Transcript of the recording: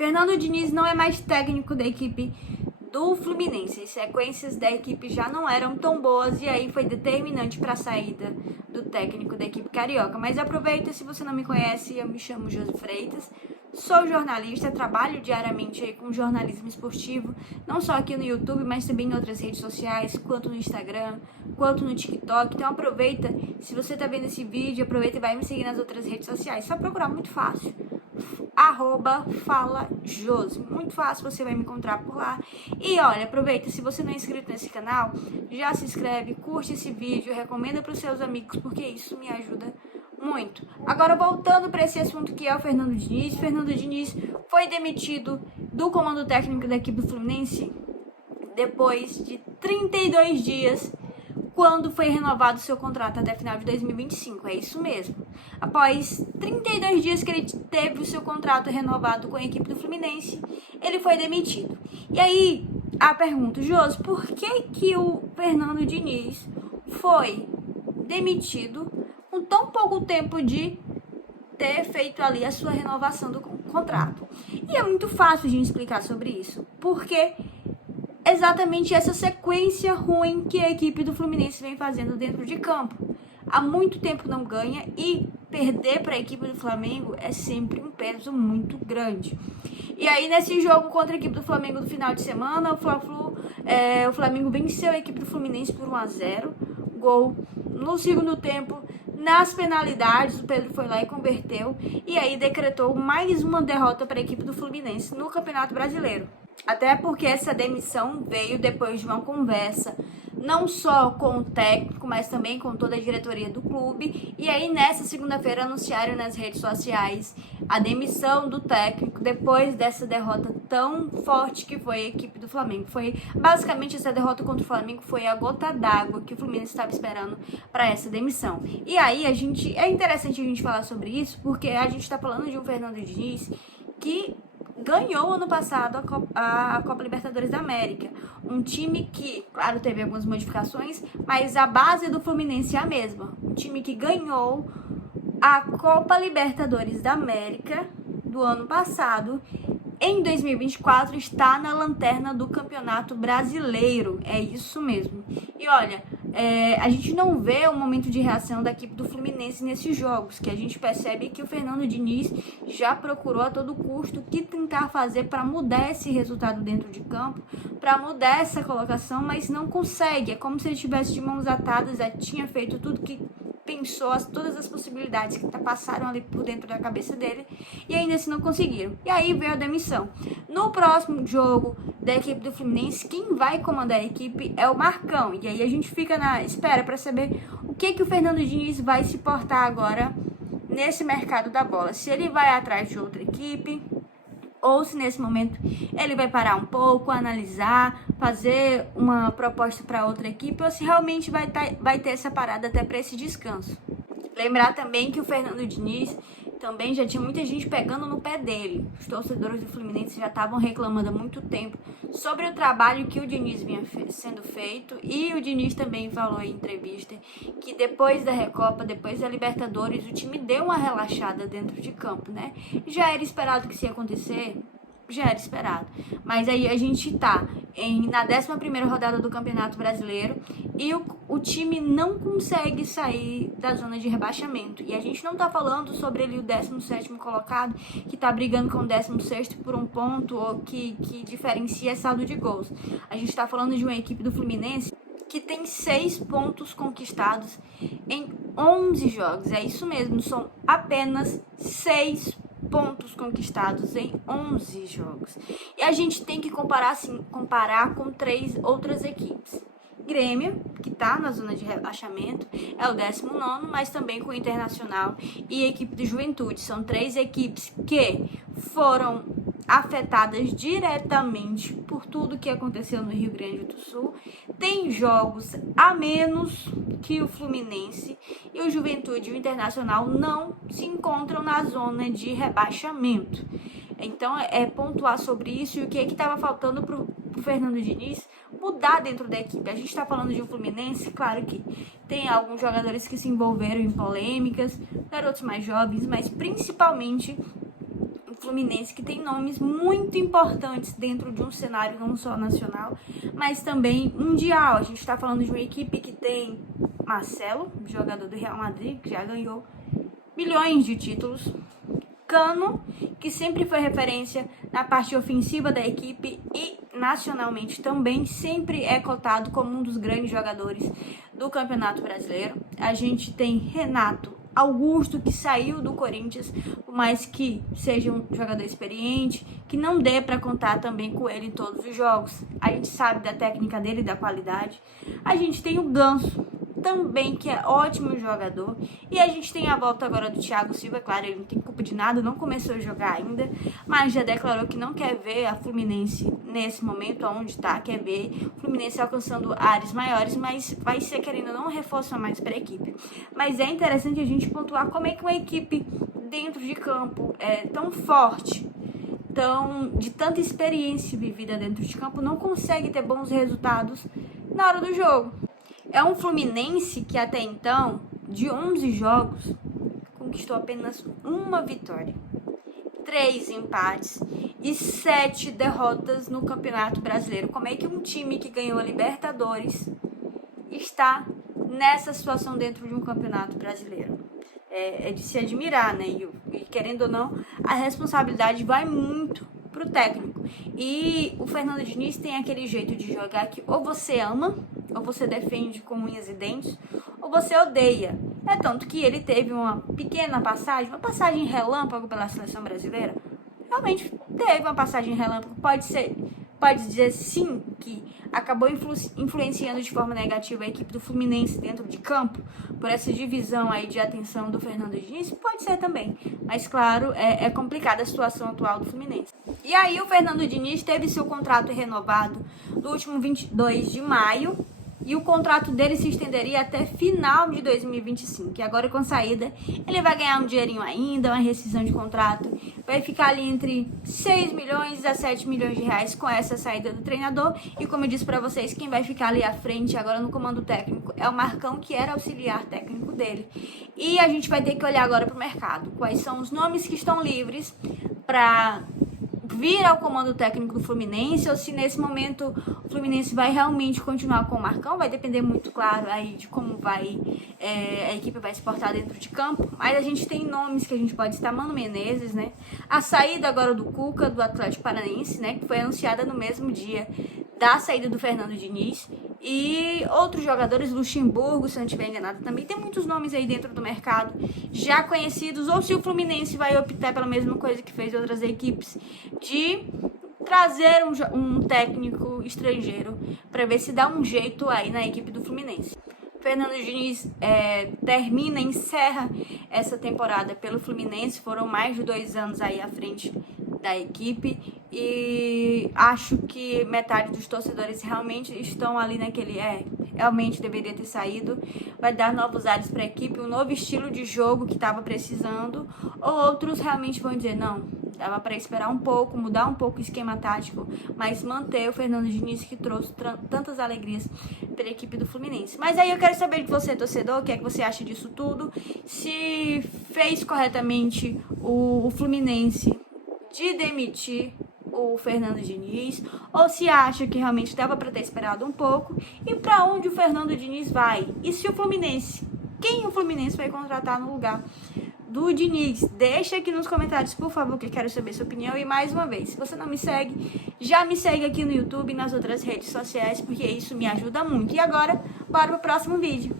Fernando Diniz não é mais técnico da equipe do Fluminense. As sequências da equipe já não eram tão boas e aí foi determinante para a saída do técnico da equipe carioca. Mas aproveita, se você não me conhece, eu me chamo Josi Freitas, sou jornalista, trabalho diariamente aí com jornalismo esportivo, não só aqui no YouTube, mas também em outras redes sociais, quanto no Instagram, quanto no TikTok. Então aproveita, se você está vendo esse vídeo, aproveita e vai me seguir nas outras redes sociais. Só procurar, muito fácil. @FalaJosi. Muito fácil, você vai me encontrar por lá. E olha, aproveita, se você não é inscrito nesse canal, já se inscreve, curte esse vídeo, recomenda para os seus amigos, porque isso me ajuda muito. Agora, voltando para esse assunto que é o Fernando Diniz. Fernando Diniz foi demitido do comando técnico da equipe do Fluminense depois de 32 dias, quando foi renovado seu contrato até final de 2025, é isso mesmo. Após 32 dias que ele teve o seu contrato renovado com a equipe do Fluminense, ele foi demitido. E aí, a pergunta, Josi, por que o Fernando Diniz foi demitido com tão pouco tempo de ter feito ali a sua renovação do contrato? E é muito fácil de explicar sobre isso, porque exatamente essa sequência ruim que a equipe do Fluminense vem fazendo dentro de campo. Há muito tempo não ganha e perder para a equipe do Flamengo é sempre um peso muito grande. E aí, nesse jogo contra a equipe do Flamengo do final de semana, o Flamengo venceu a equipe do Fluminense por 1-0. Gol no segundo tempo, nas penalidades, o Pedro foi lá e converteu. E aí decretou mais uma derrota para a equipe do Fluminense no Campeonato Brasileiro. Até porque essa demissão veio depois de uma conversa, não só com o técnico, mas também com toda a diretoria do clube. E aí, nessa segunda-feira, anunciaram nas redes sociais a demissão do técnico depois dessa derrota tão forte que foi a equipe do Flamengo. Foi basicamente essa derrota contra o Flamengo, foi a gota d'água que o Fluminense estava esperando para essa demissão. E aí, é interessante a gente falar sobre isso, porque a gente está falando de um Fernando Diniz que ganhou ano passado a Copa Libertadores da América. Um time que, claro, teve algumas modificações, mas a base do Fluminense é a mesma. Um time que ganhou a Copa Libertadores da América do ano passado. Em 2024 está na lanterna do Campeonato Brasileiro. É isso mesmo. E olha, a gente não vê o momento de reação da equipe do Fluminense nesses jogos, que a gente percebe que o Fernando Diniz já procurou a todo custo o que tentar fazer para mudar esse resultado dentro de campo, para mudar essa colocação, mas não consegue. É como se ele estivesse de mãos atadas, já tinha feito tudo que pensou, todas as possibilidades que passaram ali por dentro da cabeça dele e ainda assim não conseguiram. E aí veio a demissão. No próximo jogo da equipe do Fluminense, quem vai comandar a equipe é o Marcão. E aí a gente fica na espera para saber o que o Fernando Diniz vai se portar agora nesse mercado da bola. Se ele vai atrás de outra equipe, ou se nesse momento ele vai parar um pouco, analisar, fazer uma proposta para outra equipe, ou se realmente vai ter essa parada até para esse descanso. Lembrar também que o Fernando Diniz também já tinha muita gente pegando no pé dele. Os torcedores do Fluminense já estavam reclamando há muito tempo sobre o trabalho que o Diniz vinha sendo feito, e o Diniz também falou em entrevista que depois da Recopa, depois da Libertadores, o time deu uma relaxada dentro de campo, né? Já era esperado que isso ia acontecer, já era esperado. Mas aí a gente tá na 11ª rodada do Campeonato Brasileiro e o time não consegue sair da zona de rebaixamento. E a gente não tá falando sobre ele, o 17º colocado, que tá brigando com o 16º por um ponto, ou que diferencia saldo de gols. A gente tá falando de uma equipe do Fluminense que tem 6 pontos conquistados em 11 jogos. É isso mesmo, são apenas 6 pontos conquistados em 11 jogos. E a gente tem que comparar com 3 outras equipes. Grêmio, que está na zona de rebaixamento, é o 19º, mas também com o Internacional e a equipe do Juventude. São 3 equipes que foram afetadas diretamente por tudo que aconteceu no Rio Grande do Sul. Tem jogos a menos que o Fluminense, e o Juventude e o Internacional não se encontram na zona de rebaixamento. Então, pontuar sobre isso e o que estava faltando para o Fernando Diniz mudar dentro da equipe. A gente está falando de um Fluminense, claro que tem alguns jogadores que se envolveram em polêmicas, garotos mais jovens, mas principalmente Fluminense, que tem nomes muito importantes dentro de um cenário não só nacional, mas também mundial. A gente está falando de uma equipe que tem Marcelo, jogador do Real Madrid, que já ganhou milhões de títulos. Cano, que sempre foi referência na parte ofensiva da equipe e nacionalmente também sempre é cotado como um dos grandes jogadores do Campeonato Brasileiro. A gente tem Renato Augusto, que saiu do Corinthians, por mais que seja um jogador experiente, que não dê para contar também com ele em todos os jogos. A gente sabe da técnica dele e da qualidade. A gente tem o Ganso, também, que é ótimo jogador. E a gente tem a volta agora do Thiago Silva. Claro, ele não tem culpa de nada, não começou a jogar ainda, mas já declarou que não quer ver a Fluminense nesse momento, onde está, quer ver o Fluminense alcançando áreas maiores, mas vai ser, querendo ou não, um reforço a mais para a equipe. Mas é interessante a gente pontuar como é que uma equipe dentro de campo é tão forte, de tanta experiência vivida dentro de campo, não consegue ter bons resultados na hora do jogo. É um Fluminense que até então, de 11 jogos, conquistou apenas uma vitória, 3 empates e 7 derrotas no Campeonato Brasileiro. Como é que um time que ganhou a Libertadores está nessa situação dentro de um Campeonato Brasileiro? É de se admirar, né? E querendo ou não, a responsabilidade vai muito pro técnico. E o Fernando Diniz tem aquele jeito de jogar que ou você ama, ou você defende com unhas e dentes, ou você odeia. É tanto que ele teve uma pequena passagem, uma passagem relâmpago pela seleção brasileira. Realmente teve uma passagem relâmpago. Pode dizer sim que acabou influenciando de forma negativa a equipe do Fluminense dentro de campo, por essa divisão aí de atenção do Fernando Diniz? Pode ser também, mas claro, é complicada a situação atual do Fluminense. E aí o Fernando Diniz teve seu contrato renovado no último 22 de maio, e o contrato dele se estenderia até final de 2025. E agora, com saída, ele vai ganhar um dinheirinho ainda, uma rescisão de contrato. Vai ficar ali entre 6 milhões a 7 milhões de reais com essa saída do treinador. E como eu disse para vocês, quem vai ficar ali à frente agora no comando técnico é o Marcão, que era auxiliar técnico dele. E a gente vai ter que olhar agora para o mercado. Quais são os nomes que estão livres para vir ao comando técnico do Fluminense, ou se nesse momento o Fluminense vai realmente continuar com o Marcão. Vai depender muito, claro, aí de como a equipe vai se portar dentro de campo, mas a gente tem nomes que a gente pode citar. Mano Menezes, né? A saída agora do Cuca, do Atlético Paranaense, né? Que foi anunciada no mesmo dia da saída do Fernando Diniz. E outros jogadores, Luxemburgo, se eu não estiver enganado, também tem muitos nomes aí dentro do mercado já conhecidos, ou se o Fluminense vai optar pela mesma coisa que fez outras equipes, de trazer um técnico estrangeiro para ver se dá um jeito aí na equipe do Fluminense. Fernando Diniz encerra essa temporada pelo Fluminense. Foram mais de 2 anos aí à frente da equipe e acho que metade dos torcedores realmente estão ali naquele realmente deveria ter saído. Vai dar novos ares para a equipe, um novo estilo de jogo que estava precisando, ou outros realmente vão dizer não, dava para esperar um pouco, mudar um pouco o esquema tático, mas manter o Fernando Diniz, que trouxe tantas alegrias para a equipe do Fluminense. Mas aí eu quero saber de você, torcedor, o que é que você acha disso tudo, se fez corretamente o Fluminense de demitir o Fernando Diniz, ou se acha que realmente dava para ter esperado um pouco, e para onde o Fernando Diniz vai, e se o Fluminense, quem o Fluminense vai contratar no lugar do Diniz. Deixa aqui nos comentários, por favor, que eu quero saber sua opinião. E mais uma vez, se você não me segue, já me segue aqui no YouTube e nas outras redes sociais, porque isso me ajuda muito. E agora, bora pro próximo vídeo.